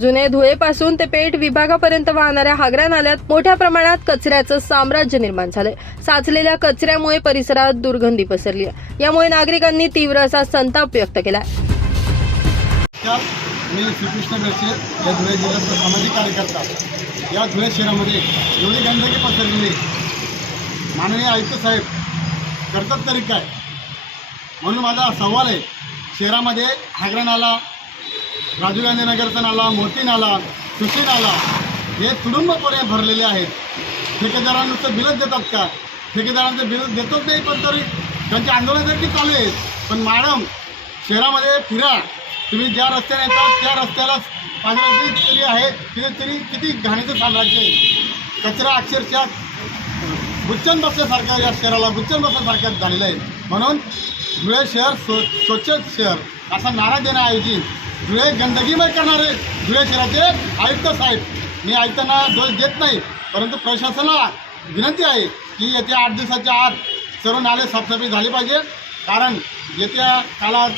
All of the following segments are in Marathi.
जुने धुळेपासून ते पेठ विभागापर्यंत वाहणाऱ्या हागरा नाल्यात मोठ्या प्रमाणात कचऱ्याचं साम्राज्य निर्माण झालंय. साचलेल्या कचऱ्यामुळे परिसरात दुर्गंधी पसरली यामुळे नागरिकांनी तीव्र असा संताप व्यक्त केला मी श्रीकृष्ण बेडसे या धुळे जिल्ह्याचा सामाजिक कार्यकर्ता. या धुळे शहरामध्ये एवढी गंदगी पसरलेली माननीय आयुक्त साहेब करतात तरी काय? म्हणून माझा सवाल आहे शहरामध्ये हागरा नाला राजीव गांधी नगरचा नाला मोती नाला सुशी नाला हे तुडुंबपणे भरलेले आहेत. ठेकेदारांनुसतं बिलच देतात का? ठेकेदारांचं बिल देतच नाही पण तरी त्यांचे आंदोलन देखील चालू आहेत. पण मॅडम शहरामध्ये फिरा. तुम्ही ज्या रस्त्याने येतात त्या रस्त्याला पाण्याची तरी आहे. तिथे तरी किती घाणीचं साम्राज्य आहे. कचरा अक्षरशः बुच्चन बसल्यासारखं या शहराला बुच्चन बसल्यासारखं झालेलं आहे. म्हणून धुळे शहर स्व स्वच्छ शहर असा नारा देण्याऐवजी धुळे गंदगीमय करणारे धुळे शहराचे आयुक्त साहेब. मी आयुक्तांना दोष देत नाही परंतु प्रशासनाला विनंती आहे की येत्या आठ दिवसाच्या आत सर्व नाले साफसफाई झाली पाहिजे. कारण येत्या काळात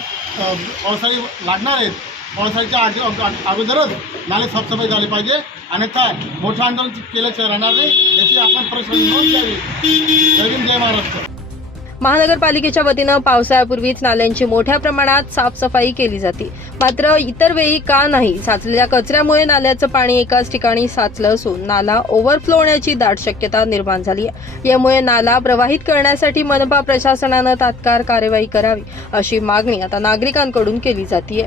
पावसाळी लागणार आहेत. पावसाळ्याच्या आग- अगोदरच नाले साफसफाई झाली पाहिजे. अन्यथा मोठं आंदोलन केल्याशिवाय राहणार नाही याची आपण प्रश्न नोंद घ्यावी नवीन जय महाराष्ट्र. महानगरपालिकेच्या वतीनं पावसाळ्यापूर्वीच नाल्यांची मोठ्या प्रमाणात साफसफाई केली जाते. मात्र इतर वेळी का नाही? साचलेल्या कचऱ्यामुळे नाल्याचं पाणी एकाच ठिकाणी साचलं असून नाला ओव्हरफ्लो होण्याची दाट शक्यता निर्माण झाली आहे. यामुळे नाला प्रवाहित करण्यासाठी मनपा प्रशासनानं तात्काळ कार्यवाही करावी अशी मागणी आता नागरिकांकडून केली जाते